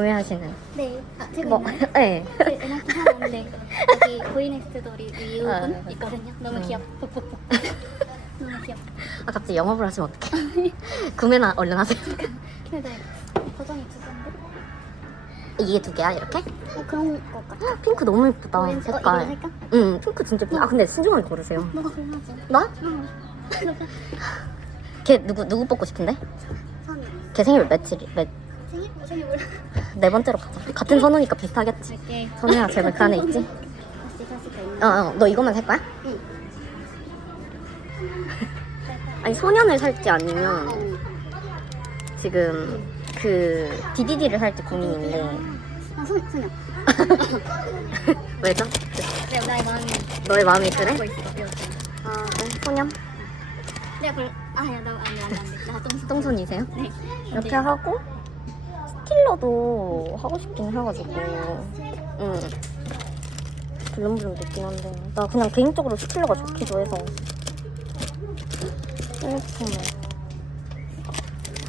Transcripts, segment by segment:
구매하시는 네. 아, 제가 뭐 있나요? 네. 그 음악 하는데 여기 보이넥스트 도리 이유분 아, 있거든요. 너무 음. 귀엽. 너무 귀엽. 아 갑자기 영업을 하시면 어떡해 구매나 얼른 하세요 근데 버전이 두 건데? 이게 두 개야 이렇게? 어 그런 것 같아. 핑크 너무 예쁘다 오렌지. 어, 색깔? 응 핑크 진짜 예쁘다 아 근데 신중하게 고르세요 너가 골라줘. 나? 응. 걔 누구 누구 뽑고 싶은데? 선우. 걔 생일 며칠이 몇, 생일 생일 몰라. 네 번째로 가자 같은 선우니까 비슷하겠지 갈게. 선우야 제발 그 안에 있지? 다시 다시 가 있나? 어어 너 이거만 살 거야? 응. 아니 소년을 살지 아니면 어. 지금 그 DDD를 살지 고민인데 아 선, 선영. 왜죠? 네, 나의 마음이 너의 마음이 그래? 하고 있어. 이렇게. 아 네. 소년? 내가 볼. 아 야 나 안 돼 안 돼 안 돼. 나 똥손. 똥손이세요? 네. 이렇게 하고 스틸러도 하고 싶긴 해가지고 응 블룸블룸 좋긴 한데 나 그냥 개인적으로 스틸러가 좋기도 해서 일품을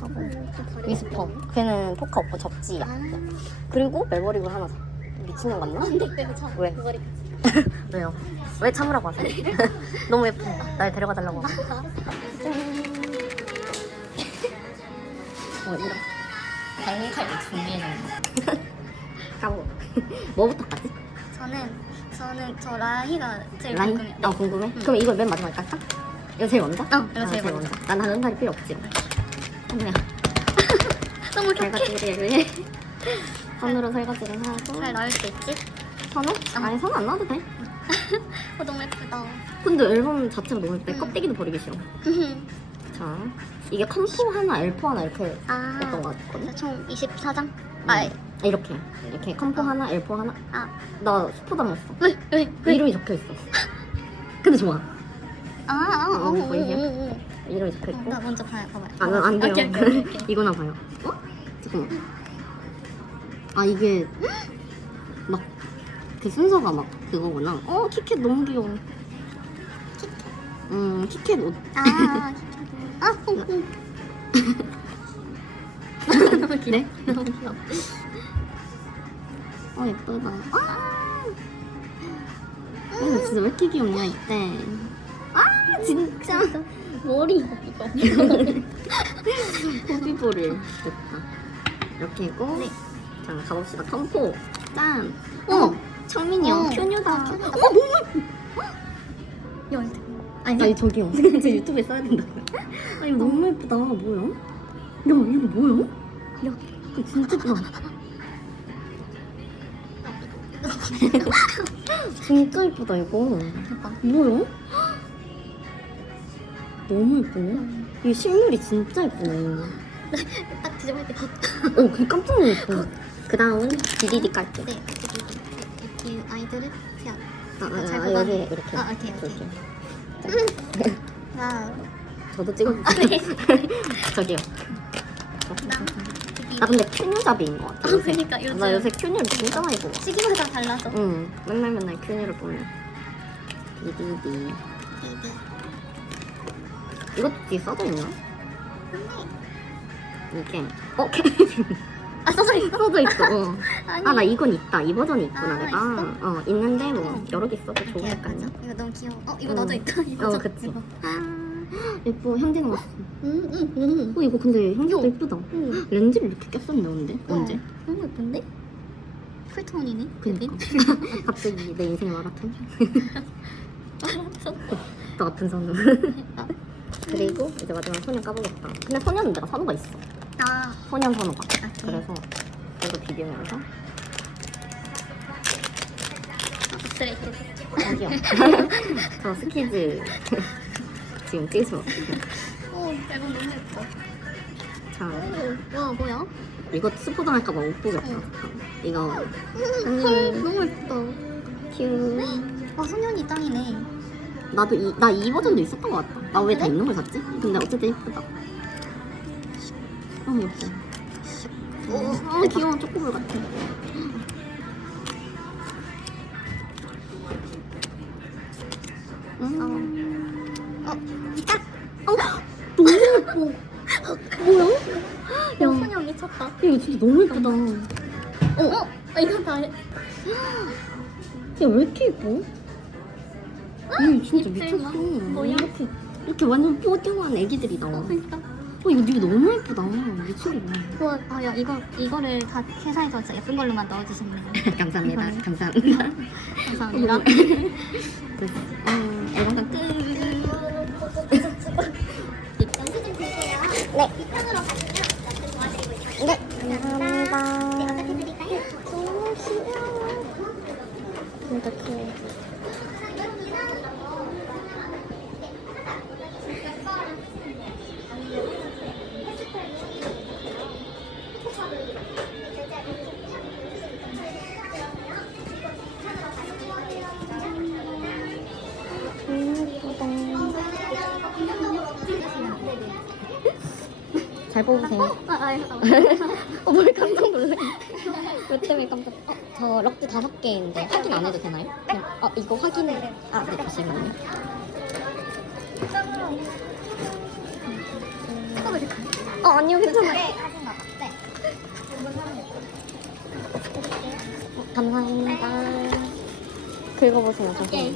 하고 위스퍼 걔는 포카 없고 접지야 아. 그리고 멜버릭을 하나 사 미친년 같나? 안돼 참. 왜? 왜요? 왜 참으라고 하세요? 너무 예뻐 날 데려가 달라고 하고 어 이런 당칼도 준비해놓은 가보 뭐부터 가지? 저는 저는 저 라희가 제일 라인? 궁금해요. 어 궁금해? 그럼 이걸 맨 마지막에 깔까? 이거 제일 먼저? 어, 이거 제일 먼저. 먼저. 난 다른 살이 필요 없지 선우야 너무 착해. 설거지를 손으로 설거지를 하고 잘 나올 수 있지? 선우? 아니 선우 안 놔도 돼 어 너무 예쁘다. 근데 앨범 자체가 너무 예뻐 음. 껍데기도 버리기 싫어 자 이게 컴포 하나 엘포 하나 이렇게 아. 였던 것 같거든? 총 24장? 아, 음. 이렇게 이렇게 컴포 하나 엘포 하나 아. 나 스포 담았어 왜? 왜? 왜? 이름이 적혀 있어 근데 좋아 아, 아, 어, 어, 어, 어, 보이세요? 어, 어. 이름이 적혀 있고 나 먼저 봐요, 봐봐요. 안, 안 돼요 오케이, 오케이, 오케이. 이거나 봐요 어? 잠깐만 아 이게 막 그 순서가 막 그거구나 어 키캣 너무 귀여워 음 키캣 옷 아, 아, 어, 어. 너무 귀여워 너무 귀여워 어 예쁘다. 아! 어, 진짜 왜 이렇게 귀엽냐 이때? 아 진짜. 머리 이거 호비볼을 됐다. 이렇게 있고 네. 자 가봅시다. 컴포. 짠. 어! 창민이 형 어. 큐뉴다 아, 어. 너무 야, 아니 아니 저기요 저 유튜브에 써야 된다고요 아 이거 너무 예쁘다 뭐야? 야 이거 뭐야? 야 이거 진짜 예쁘다 진짜 예쁘다 이거. 뭐야? 너무 예쁘네 이 실물이 진짜 예쁘네 딱 뒤집을 때 봐. 어, 그 깜짝 놀랐어. 그 다음은 DDD 깔게. 네, 이, 이 아이들을 제가 아, 아, 잘 아, 뽑아. 여기 이렇게. 아, 오케이, 오케이. 이렇게. 와, 저도 찍어볼게요. 저기요. 나나 근데 큐뉴잡이인 것 같아. 아, 요새. 그러니까 요즘 나 요새 큐뉴를 진짜 많이 뽑아. 시기마다 달라서. 응, 맨날 맨날 큐뉴를. DDD. 비비. 이것도 뒤에 써져 있나? 이게. 어, 캐 아, 써져 있어. 써져 있어. 어. 아니. 아, 나 이건 있다. 이 버전이 있구나, 아, 내가. 있어? 어, 있는데 뭐, 응. 여러 개 써도 이렇게 좋으니까. 약간 이거 너무 귀여워. 어, 이거 응. 나도 있다. 이거 어, 저- 그치. 이거. 예뻐, 현진 왔어. 음, 음, 음. 어, 이거 근데 현진도 어. 예쁘다. 음. 렌즈를 이렇게 꼈었네, 언제? 언제? 어, 너무 예쁜데? 쿨톤이네. 그니까. 갑자기 내 인생의 마라톤. 또 아픈 선우. 그리고 이제 마지막 소년 까보겠다. 근데 소년은 내가 선우가 있어. 아, 소년. 오케이. 그래서 이거 비교하면서 쓰레기. 저기요. 저 스키즈 지금 어떡해요. 오, 앨범 너무 예뻐. 자, 오, 와, 뭐야? 이거 스포당 할까봐 못 보겠다. 응. 이거 헐, 음, 너무 예쁘다. 큐. 와, 소년이 짱이네. 나도 이, 나 이 버전도 있었던 것 같다. 나 왜 다? 있는 걸 샀지? 근데 어쨌든 예쁘다. 너무 예뻐. 오, 아 귀여워 초코볼 같아. 음. 어, 너무 예뻐. 뭐야? 야 소녀 미쳤다. 이거 진짜 너무 예쁘다. 어? 어? 이건 다. 야, 왜 이렇게 예뻐? 이거 진짜 입술만? 미쳤어. 뭐야? 이렇게, 이렇게 완전 뽀딩한 애기들이 나와. 그러니까. 어, 이거 이거 너무 예쁘다. 미치겠네. 우와, 아, 야, 이거, 이거를 다 회사에서 진짜 예쁜 걸로만 넣어주시네요. 감사합니다. 감사합니다. 감사합니다. 감사합니다. 그래서, 음, 앨범 끝. 영수 좀 주세요. 네. 이쪽으로 가시면 좀 도와드리고 있어요. 네, 감사합니다. 네, 어떻게 드릴까요? 너무 귀여워. 귀 잘 뽑으세요. 아, 아, 아. 어, 뭘 깜짝 놀래? 왜 때문에 깜짝? 어, 저 럭드 다섯 개인데 확인 안 해도 되나요? 그냥, 어, 이거 확인. 아, 네, 잠시만요. 어, 아니요, 괜찮아요. 네. 네. 어, 감사합니다. 긁어보세요, 다시. 예.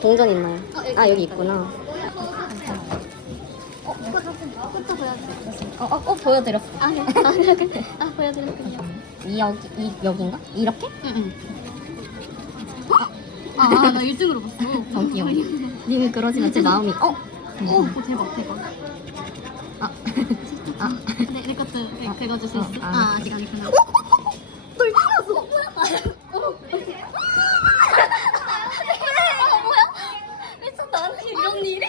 동전 있나요? 어, 아, 여기. 있구나. 어, 꽃도 보여주세요. 어, 어, 어 보여드렸어. 아, 네. 아, 네. 아, 보여드렸군요. 이 여기, 이 여기인가? 이렇게? 응, 응. 아, 아, 나 1등으로 봤어. 전 귀여워. 님이 그러지만 제 마음이, 어? 오, 오, 대박, 대박. 아, 아. 네, 내 것도 아, 긁어줄 수 어, 있어? 아. 아, 아직 아니구나. 널 찍었어! 미쳤다. 나한테 이런 일이?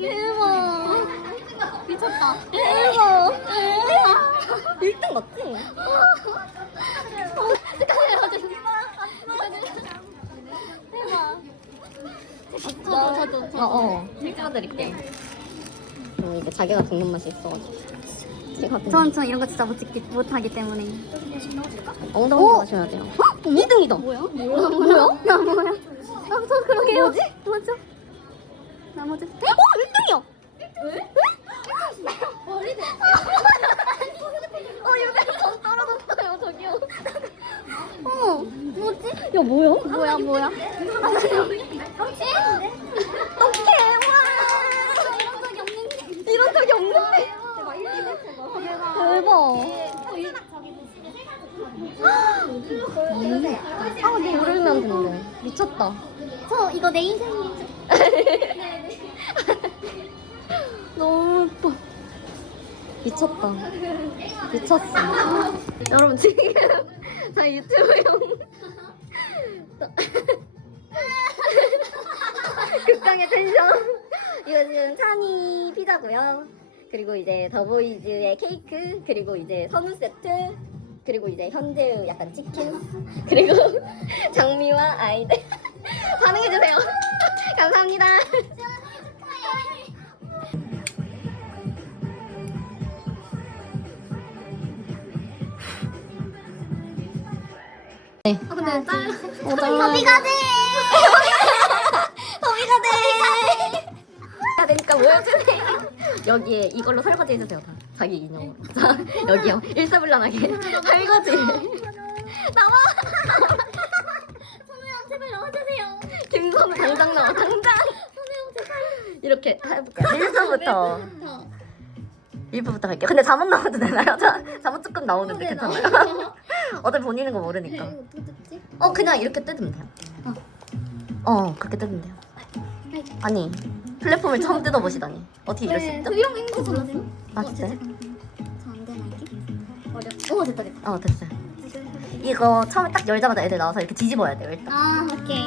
대박. 미쳤다. 대박. 1등 맞지? 저도, 저도, 저도. 어, 어. 찍어드릴게. 자기가 동는 맛이 있어가지고. 전, 전 이런 거 진짜 못 찍기, 못하기 때문에. 엉덩이 마셔야 돼요. 2등이다. 뭐야? 뭐야? 뭐야? 나 뭐야? 아, 저 그러게요. 뭐지? 뭐죠? 나머지. 어? 1등이야! 머리 대. 어, 이거 떨어졌어요, 저기요. 어, 뭐지? 야, 뭐야? 뭐야, 뭐야? 어떡해, 와! 이런 적이 없는데. 이런 적이 없는데. 대박, 1등 대박. 대박. 아, 네, 모르면 된대. 미쳤다. 저 이거 내 인생이죠. 너무 예뻐. 미쳤다. 미쳤어. 여러분, 지금 저희 유튜브용. 극강의 텐션. 이거 지금 찬이 피자고요. 그리고 이제 더보이즈의 케이크, 그리고 이제 선우 세트, 그리고 이제 현재의 약간 치킨, 그리고 장미와 아이들 반응해 주세요. 감사합니다. 네. 아, 근데 짤. 더비가 돼! 더비가 돼! 해야 되니까 보여주세요. 여기에 이걸로 설거지 해주세요. 다. 자기 인형으로. 자, 여기요. 일사불란하게 설거지. 나와! 선우형 제발 나와주세요. 김선우 당장 나와, 당장! 이렇게 해볼까요? 1부부터. 1부부터 갈게요. 근데 잠옷 나와도 되나요? 자, 잠옷 조금 나오는데 괜찮아요? 어차피 본인은 거 모르니까. 이거 어떻게 듣지? 어 그냥 이렇게 뜯으면 돼요. 어 그렇게 뜯으면 돼요. 아니 플랫폼을 처음 뜯어보시다니 어떻게 이럴 수 있죠? 이런 거 힘들어 나지? 맞지? 저안 되나 이게? 오 됐다 됐다. 어 됐어요. 이거 처음에 딱 열자마자 애들 나와서 이렇게 뒤집어야 돼요 일단. 아 오케이.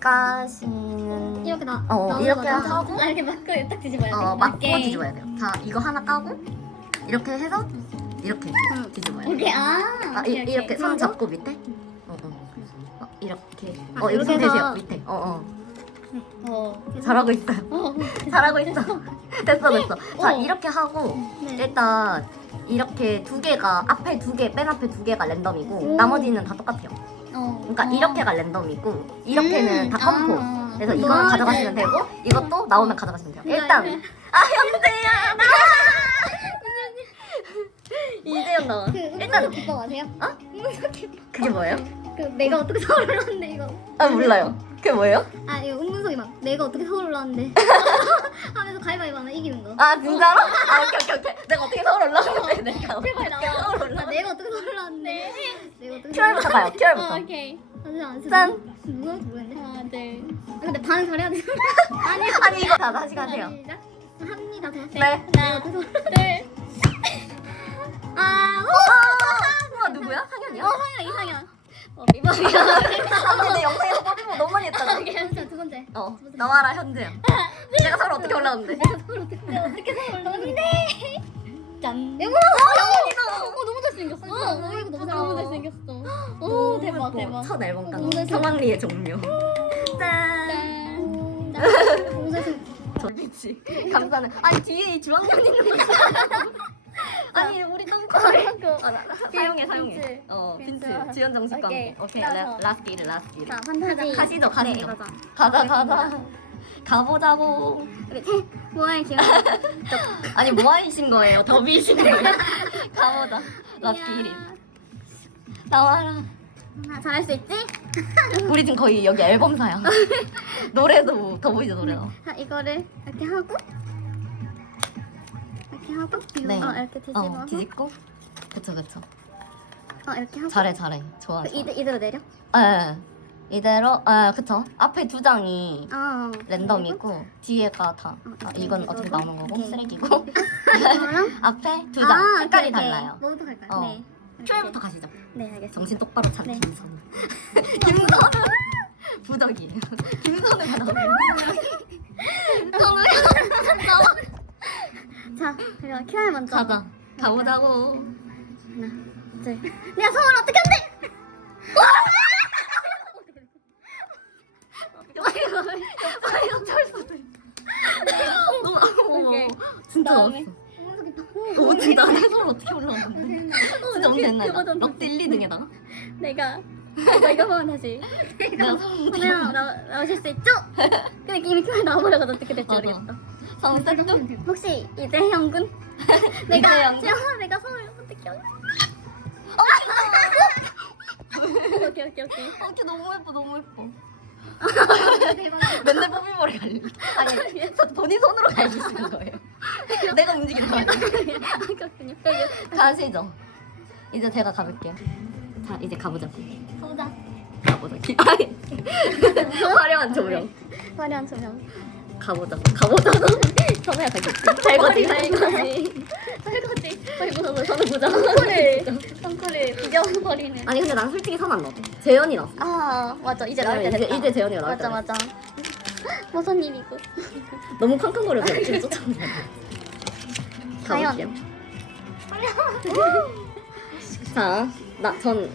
까시는 이렇게 나. 어, 나오는 이렇게? 하고. 아 이렇게 막고 딱 뒤집어야 돼. 어 맞고 오케이. 뒤집어야 돼요. 자 이거 하나 까고 이렇게 해서 이렇게 뒤집어야 돼요. 오케이 아. 아 이. 이렇게 손 잡고 밑에. 어, 어. 어 이렇게. 아, 어손 이렇게 해서- 대세요 밑에. 어 어. 어. 잘하고 있어요. 어. 잘하고 있어. 됐어, 됐어. 자, 어. 이렇게 하고 네. 일단 이렇게 두 개가 앞에 두 개, 맨 앞에 두 개가 랜덤이고 오. 나머지는 다 똑같아요. 어. 그러니까 어. 이렇게가 랜덤이고 이렇게는 음, 다 컴포. 아. 그래서 뭐 이거는 하지? 가져가시면 되고 이것도 나오면 가져가시면 돼요. 일단 이렇게. 아 현재야 나. 이재현 나와. 그 일단 기법 아세요? 어? 그게 뭐예요? 그 내가 어떻게 서울 올랐는데 이거 아 몰라요. 그게 뭐예요? 아 이거 은근속이 막 내가 어떻게 서울 올랐는데 하면서 가위바위보 하면 이기는 거 아 진짜로? 아 오케이 오케이 오케이. 내가 어떻게 서울 내가 제발 나와 서울 아, 올라. 내가 어떻게 서울 올랐는데 내가 어떻게 QR부터 가요. QR부터. 어, 오케이 안쓰 짠. 누구한테 모르겠네 하나 둘 아, 근데 반응 잘해야 돼 아니 아니 이거 다 다시 가세요. 시작. 합니다 저 네. 내가 어떻게 서울 둘아 아, 누구야? 상현이야? 어, 상현 이상현 어아 근데 영상에서 뽀삐뽀 너무 많이 했잖아. 두 번째 어 나와라 현재야. 내가 서울 어떻게 올라갔는데? 내가 서울 어떻게 내가 어떻게 서울 올랐는데 짠 영훈아 현현이다. 어 너무 잘생겼어. 어, 이거 너무, 예쁘다. 너무 잘생겼어. 오 대박 대박. 첫 앨범 너무. 성황리의 종료. 짠. 너무 잘생겼어. 저 미치. 감사는. 아니 뒤에 이 주황년 있는 거. 아니 우리 똥꼬. 아, 나- 나- 사용해 사용해. 빈트. 어 빈트. 빈트. 지연 정식과 오케이. 오케이. 라스트 일 라스트 일. 자 판타지. 가시죠 가시죠. 네, 가자. 가자 가자. 가보자고. 우리 태 모아의 기억. 아니 모아이신 거예요? 더비이신 거예요? 가보자. 라스트 1일. 나와라. 아, 잘할 수 있지? 우리 지금 거의 여기 앨범사야. 노래도 더 보이죠 노래. 자 이거를 이렇게 하고 이렇게 하고 이거 네. 어, 이렇게 뒤집어서 어 뒤집고. 그쵸 그쵸. 어 이렇게 하고 잘해 잘해. 좋아. 그 좋아. 이대, 이대로 내려. 예. 이대로 아 그쵸. 앞에 두 장이 어. 랜덤이고 뒤에가 다. 어, 아, 이건. 어차피 나오는 거고 오케이. 쓰레기고. 이거랑 앞에 두 장. 아, 색깔이 오케이, 오케이. 달라요. 뭐부터 갈까요? 어. 네. 큐얼부터 가시죠. 네 알겠습니다. 정신 똑바로 차려 네. 김선우. 김선우 부적이에요. 김선우가 나오네요. 자 그리고 QR 먼저. 가자. 가보자고. 하나, 둘. 내가 서울 어떻게 한대? 수도 있어. 너무 어머 오케이. 진짜 그다음에. 나왔어. 오 진짜 나 서울 어떻게 올라왔는데? 진짜 언제 했나 이거? 럭드 1, 2등에다가? 내가 이거 이거 보면 다시. 내가 성우 그냥 나 나오실 수 있죠? 근데 이미 QR 나와버려서 어떻게 될지 맞아. 모르겠다. 성우 세트? 혹시 이재형 군? 내가 이재형군? 제가 내가 서울 어떻게 한? 오케이 오케이 오케이. 어, 걔 너무 예뻐 너무 예뻐. 대박. 맨날 뽀삐머리 갈리. 아니 저 본인 손으로 갈리시는 거예요. 내가 움직이는 거예요. 그렇군요. 가시죠. 이제 제가 가볼게요. 자 이제 가보자. 보자. 가보자. 화려한 조명. 화려한 조명. 가보자. 가보자. 선우야 가겠지. 잘거지 잘거지. 설거지. 선우 선우 보자. 덩크를 덩크를 비벼버리는. 아니 근데 난 솔직히 선안 넣어. 재현이 넣었어. 아 맞아 이제 나올 때 됐다. 이제 재현이가 나올 맞아 때 맞아. 무슨 일이고? 너무 쾅쾅거려서 이렇게 쫓아오는 과연? 가볼게요. 자, 나 전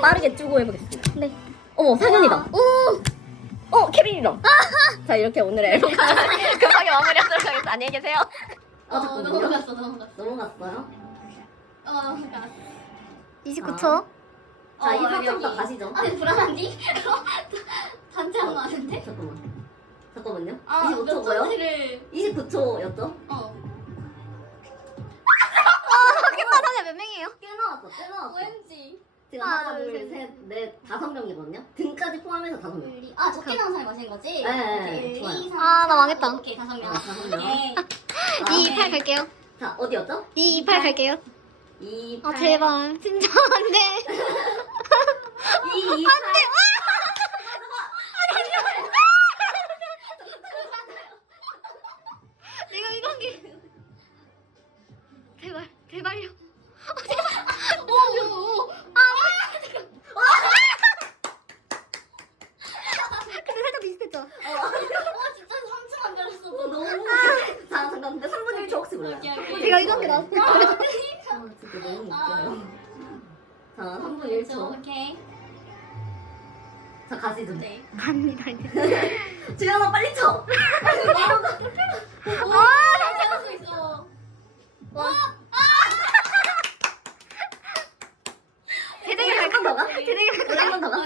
빠르게 쭈고 해보겠습니다. 네. 어머, 상현이다. 오. 어, 케빈이다. 자, 이렇게 오늘의 앨범 급하게 마무리하도록 하겠습니다. 안녕히 계세요. 어. 넘어갔어 넘어갔어. 넘어갔어요? 어 넘어갔어. 29초. 자, 어, 24초부터 가시죠. 아 불안한디? 단체 안 나왔는데? 잠깐만. 잠깐만요. 아, 25초고요? 29초를 29초였죠? 어. 아, 끝나 다들 몇 명이에요? 꽤 나왔어, 꽤 나왔어. OMG. 지 금 하나, 하나, 둘, 둘, 셋, 넷, 다섯 명이거든요? 등까지 포함해서 다섯 명. 아, 적게 나온 사람이 마시는 거지? 네, 네, 오케이, 좋아요. 1, 2, 3, 아, 나 망했다. 오케이, 다섯 명. 아, 다섯 명. 오케이. 2, 2, 8 갈게요. 자, 어디였죠? 2, 2, 8 갈게요. 2, 아, 제발. 진짜 안 돼. 2, 2, 8. 내가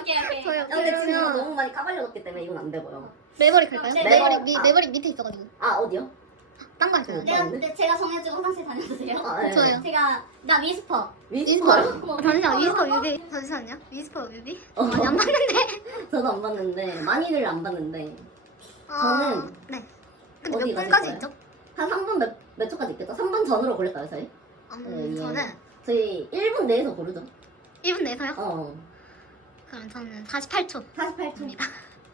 오케이 오케이. 저요. 야, 근데 지금 그러면 너무 많이 까발려졌기 때문에 이건 안 되고요. 매버릭 할까요? 네, 매버릭 미 아. 매버릭 밑에 있어가지고 아 어디요? 딴 거 할까요? 네. 내가 근데 제가 정해주고 화장실 다녀주세요. 아, 네. 좋아요. 제가 나 미스퍼. 위스퍼요? 어, 잠시만 위스퍼 뮤비 잠시만요 위스퍼 뮤비 어. 많이 안 봤는데 저도 안 봤는데 많이들 안 봤는데 아, 저는 네 근데 어디 몇 분까지? 있죠? 한 3분 몇, 몇 초까지 있겠죠? 3분 전으로 고를까요 저희? 음, 네, 저는 저희 1분 내에서 고르죠. 1분 내서요? 어. 그럼 저는 48초 48초.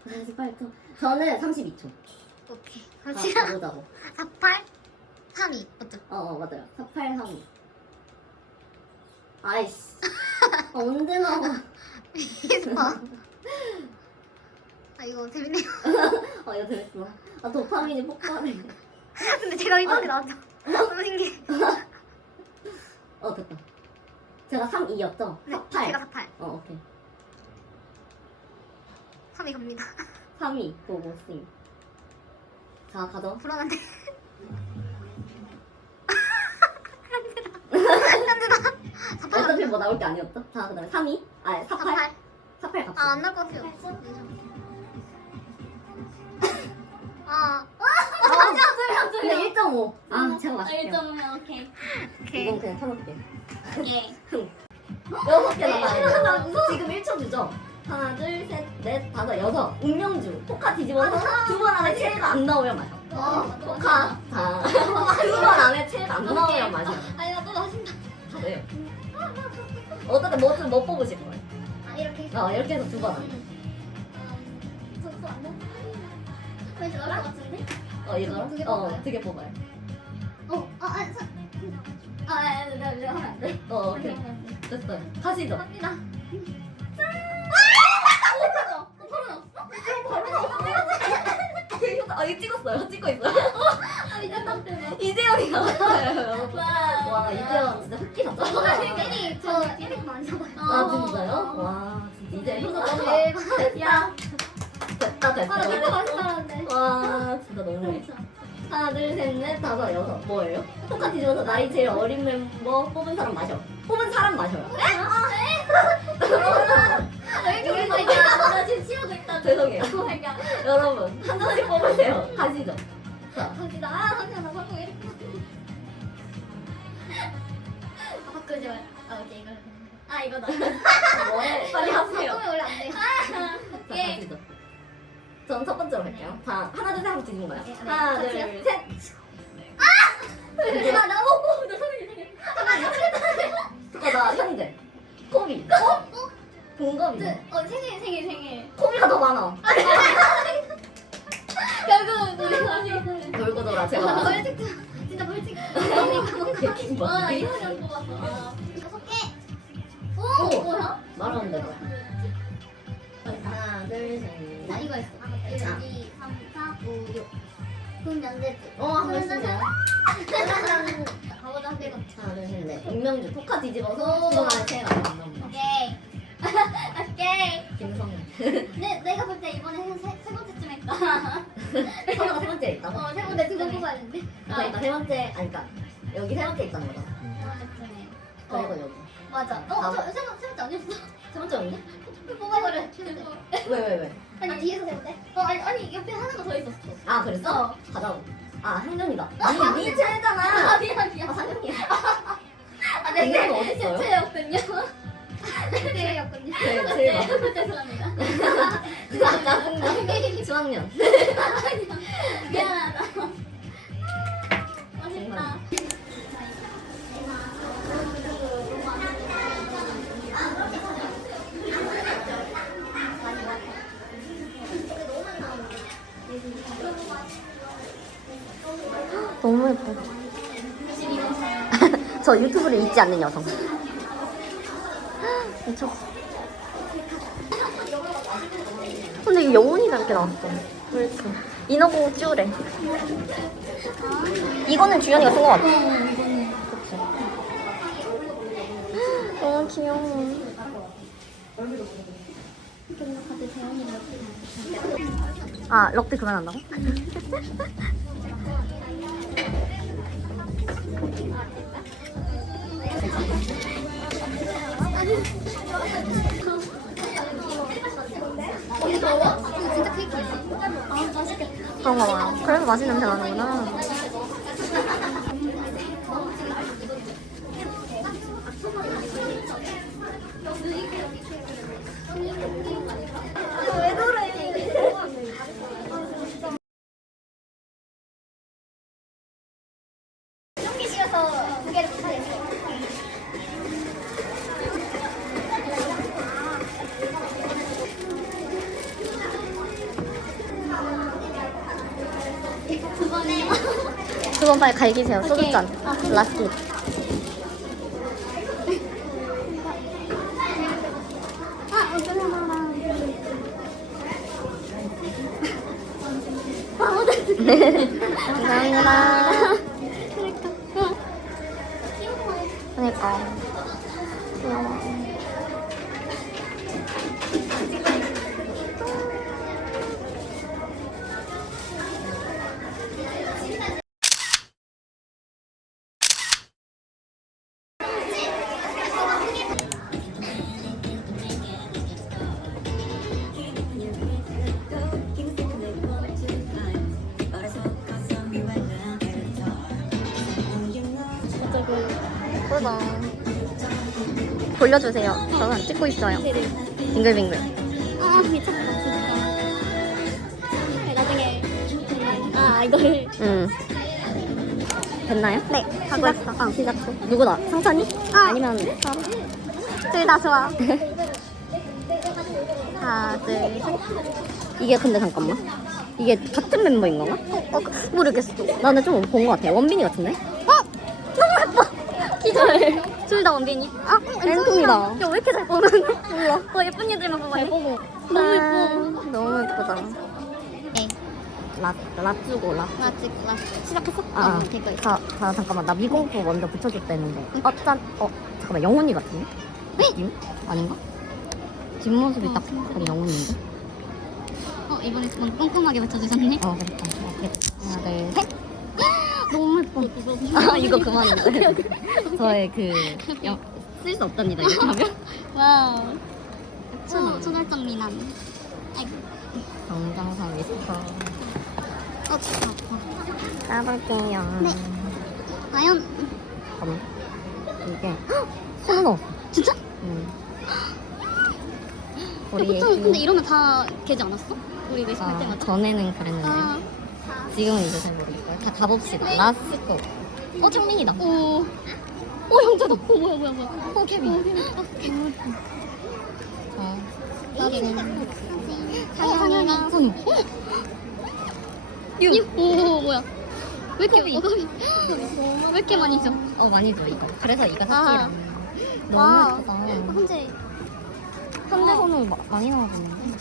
48초. 저는 32초. 오케이 아, 그럼 지금 가보자고. 48 32 맞죠? 어, 어 맞아요. 48, 3. 아이씨. 아, 언제 나와? 위스퍼 아 이거 재밌네요 아 이거 재밌어. 아 도파민이 폭발해. 근데 제가 이상하게 나왔죠 너무 신기해 어 됐다. 제가 3, 2였죠? 네 48. 제가 48 어 오케이. 3이 갑니다 3, 2 보고 싱. 자 가죠. 불안한데 어차피 뭐 나올 게 아니었죠? 자 그다음에 3, 2. 아 48. 48 48 갑시다. 아안날것 같아요 아 근데 1.5. 아 제가 맞을게요. 1.5면 오케이. 이건 오케이 그냥 쳐놓을게. 오케이. 여섯 개 남아요. 지금 1초 주죠? 하나, 둘, 셋, 넷, 다섯, 여섯. 운명주. 포카 뒤집어서 두 번 안에 체가 안 나오면 마셔. 어, 포카. 자, 두번 안에 체가 안 나오면 마셔. 아니 나또 마신다. 다돼요. 어떻게 뭐, 좀뭐 뽑으실 거예요? 아 이렇게. 어, 이렇게 해서 두번 안에. 저도 안 돼. 왠지 나올 것 같은데? 어, 이거? 두개 어, 뽑아요? 두개 뽑아요. 어, 아, 아, 저, 아, 아, 내가 내가 하면 안 돼. 어, 오케이. 됐어요. 가시죠. 합니다. 아, 이거 찍었어요. 찍고 있어요. 아, 미쳤다. 이재현이 나왔어요. 와, 와, 이재현 진짜 흑기셨다. 괜히 저 캐릭 많이 잡아요. 아, 진짜요? 와, 진짜 이제 효자 쩐다. 대박. 야, 됐다, 아, 나 진짜 됐다. 맛있다는데. 와, 진짜 너무해. 하나, 둘, 셋, 넷, 다섯, 여섯. 뭐예요? 똑같이 뒤집어서 나이 제일 어린 멤버 뽑은 사람 마셔. 뽑은 사람 마셔요. 왜 죄송해요. 갓. 여러분, 한 잔씩 뽑으세요. 가시죠. 자, 나, 아, 언니야, 나 방금 이렇게. 아, 바꾸지 마. 아, 오케이, 이거. 아, 이거다. 뭐해? 빨리 하세요. 바꾸면 원래 안 돼. 자, 오케이. 가시죠. 전 첫 번째로 할게요. 자, 하나, 둘, 셋 하면 뒤집은 거예요. 네, 네. 하나, 둘, 같이요? 셋. 아, 나, 오, 오, 나 소리 지르게. 잠깐만요. 잠깐, 나 현재. 코비. 동갑이. 어, 생일, 생일, 생일. 코비가 더 많아. 결국, 우리 다시. 돌고 돌아, 제가. 아, 벌칙 좀. 진짜 벌칙. 개킹 와, 봐. 이거. 아. 다섯 개. 오, 오. 뭐야? 돼, 너. 하나, 둘, 셋. 나 넷. 이거 했어. 1, 2, 3, 4, 5, 6. 그럼 면제. 어, 한번 쓰자. 가보자, 내가. 하나, 둘, 셋, 넷. 운명주. 포카 뒤집어서 안 나옵니다. 오케이. 오케이. 김성현. 네, 내가 볼 때 이번에 한 세, 세 번째쯤 했다. 서로가 세 번째 있다고? 어, 세 번째 두번 뽑아야 되는데. 그러니까 세 번째, 아니, 그러니까 여기 세 번째 있다는 거잖아. 세 번째쯤에. 그리고 여기. 맞아. 어, 저, 세, 번, 세 번째 아니었어? 세 번째 언니? 뽑아버려. 왜, 왜, 왜? 아니, 뒤에서 세 번째? 어, 아니, 아니, 옆에 하나가 더 있었어. 아, 그랬어? 어. 가자고. 아, 학년이다. 니, 니 체잖아. 아, 미안, 미안. 아, 상현이야. 아, 네, 이게 네. 뭐 어딨어요? 제였군요. 제였군요. 제- 제가. 죄송합니다. 아까 승관. 중학년. 미안하다. 맛있다. 너무 예뻐. 저 유튜브를 잊지 않는 여성. 미쳤어. 근데 이게 영혼이가 이렇게 나왔어. 왜 이렇게? 인어공주 쭈래. 이거는 주연이가 쓴것 같아. 그치? 너무 귀여워. 아, 럭비 그만한다고? 그런 거 봐요. 그래서 맛있는 냄새 나는구나. 두 번 빨리 갈기세요. 소주잔. 라스트. 아 감사합니다. 예쁘다. 돌려주세요. 저는 찍고 있어요. 빙글빙글. 아 미쳤다 진짜. 나중에 아 이걸 응. 됐나요? 네 하고 있어. 어 시작해. 누구다? 상찬이? 아. 아니면 둘다 좋아. 하나, 둘, 셋. 이게 근데 잠깐만. 이게 같은 멤버인 건가? 어, 그- 모르겠어. 나는 좀 본 것 같아. 원빈이 같은데? 어? 둘다 원빈이? 아, 랜통이다. 야, 왜 이렇게 잘 보는 몰라. 어, 예쁜 애들만 보고 잘 보고. 너무 예뻐. 너무 예쁘다. 네. 라, 라쭈고, 라. 라지 시작했어? 아, 어. 자, 자, 잠깐만. 나 미공포 먼저 붙여줬다는데. 어, 짠. 어, 잠깐만. 영훈이 같은데? 느낌? 아닌가? 뒷모습이 딱 그냥 영훈인데? 어 이번에 좀 꼼꼼하게 맞춰주셨네. 어. 어, 그래. 하나, 둘, 셋. 너무 예뻐. 아, 이거 그만인데. 저의 그, 쓸 수 없답니다. 이렇게 하면. 와우. 괜찮아. 초, 초절정 미남. 아이고. 정장사 미스터. 어, 진짜 아파. 까볼게요. 네. 과연, 잠깐만. 이게, 손 넣었어. 진짜? 응. 야, 우리 보통 애기- 근데 이러면 다 되지 않았어? 우리 내신 할 아, 때마다? 전에는 그랬는데. 아, 지금은 이제 잘 모르겠어요. 다 가봅시다. 라스트. 어, 청민이다. 오. 어, 형제다. 어, 뭐야, 뭐야, 뭐야. 어, 케빈. 어, 개물. 자, 나도. 상현이랑 선우. 유. 오, 뭐야. 왜 이렇게, 어, 왜 이렇게 많이 줘? 어, 많이 줘, 이거. 그래서 이거 아. 샀지. 너무 아. 예쁘다. 현재. 현대 마- 많이 나와줬는데.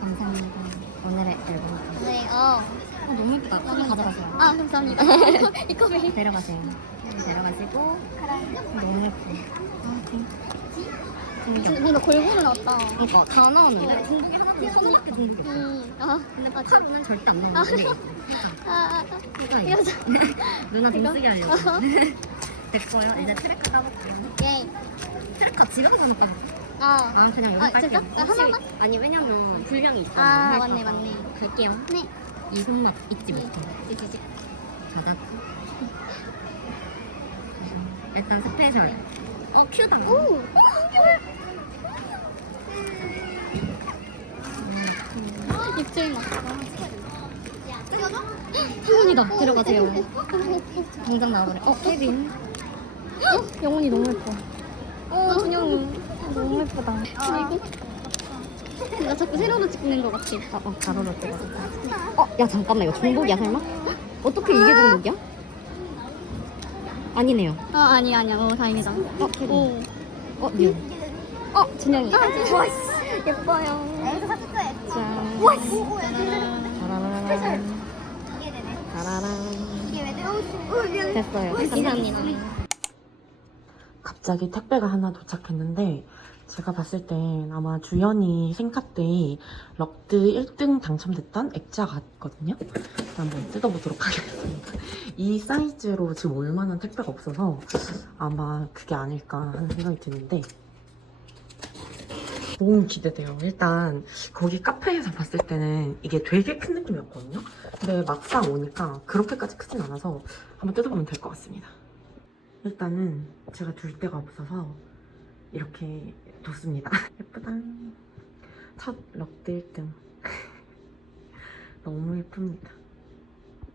감사합니다. 오늘의 앨범. 네, 어. 아, 너무 예쁘다. 하나 가져가세요. 아, 감사합니다. 이 컵이. 데려가세요. 데려가시고. 너무 예뻐. 진짜 뭔가 골고루 나왔다. 그러니까 다 나왔는데 중복이 하나도 손 이렇게 중복이. 음, 아, 근데 파로는 절대 안 아. 나오는데 아, 아, 이거 이거 이거 누나 돈 쓰게 하려고 됐고요 이제 트래커 까볼게요 예. 트래커 집에 가서는 까볼게 아, 아 그냥 여기 아, 깔게요 진짜? 아, 혹시- 하나만? 아니 왜냐면 분량이 있어 아, 맞네, 맞네. 갈게요 네. 이 손맛 잊지 못해. 찌찌찌. 일단 스페셜. 어 큐다. 오! 입질 나. 수훈이다. 데려가세요. 당장 나와버려. 어 케빈. 어 영훈이 너무 예뻐. 어 준영이 너무 예쁘다. 아이고. 나 자꾸 세로로 찍는 것 같아. 어, 어 가로로 찍어서 어? 야 잠깐만 이거 중복이야 설마? 어떻게 이게 중복이야? 아니네요 아, 아니, 아니야. 어, 다행이다. 어 케빈 오. 어 뉴. 어 준영이 아, 와 예뻐요 여기서 샀어요. 짠 와, 짜라라란 짜라란 이게 왜 들어오지? 됐어요 감사합니다 갑자기 택배가 하나 도착했는데 제가 봤을 땐 아마 주연이 생카 때 럭드 1등 당첨됐던 액자 같거든요. 한번 뜯어보도록 하겠습니다. 이 사이즈로 지금 올만한 택배가 없어서 아마 그게 아닐까 하는 생각이 드는데 너무 기대돼요. 일단 거기 카페에서 봤을 때는 이게 되게 큰 느낌이었거든요. 근데 막상 오니까 그렇게까지 크진 않아서 한번 뜯어보면 될 것 같습니다. 일단은 제가 둘 데가 없어서 이렇게 좋습니다. 예쁘다. 첫 럭 1등. 너무 예쁩니다.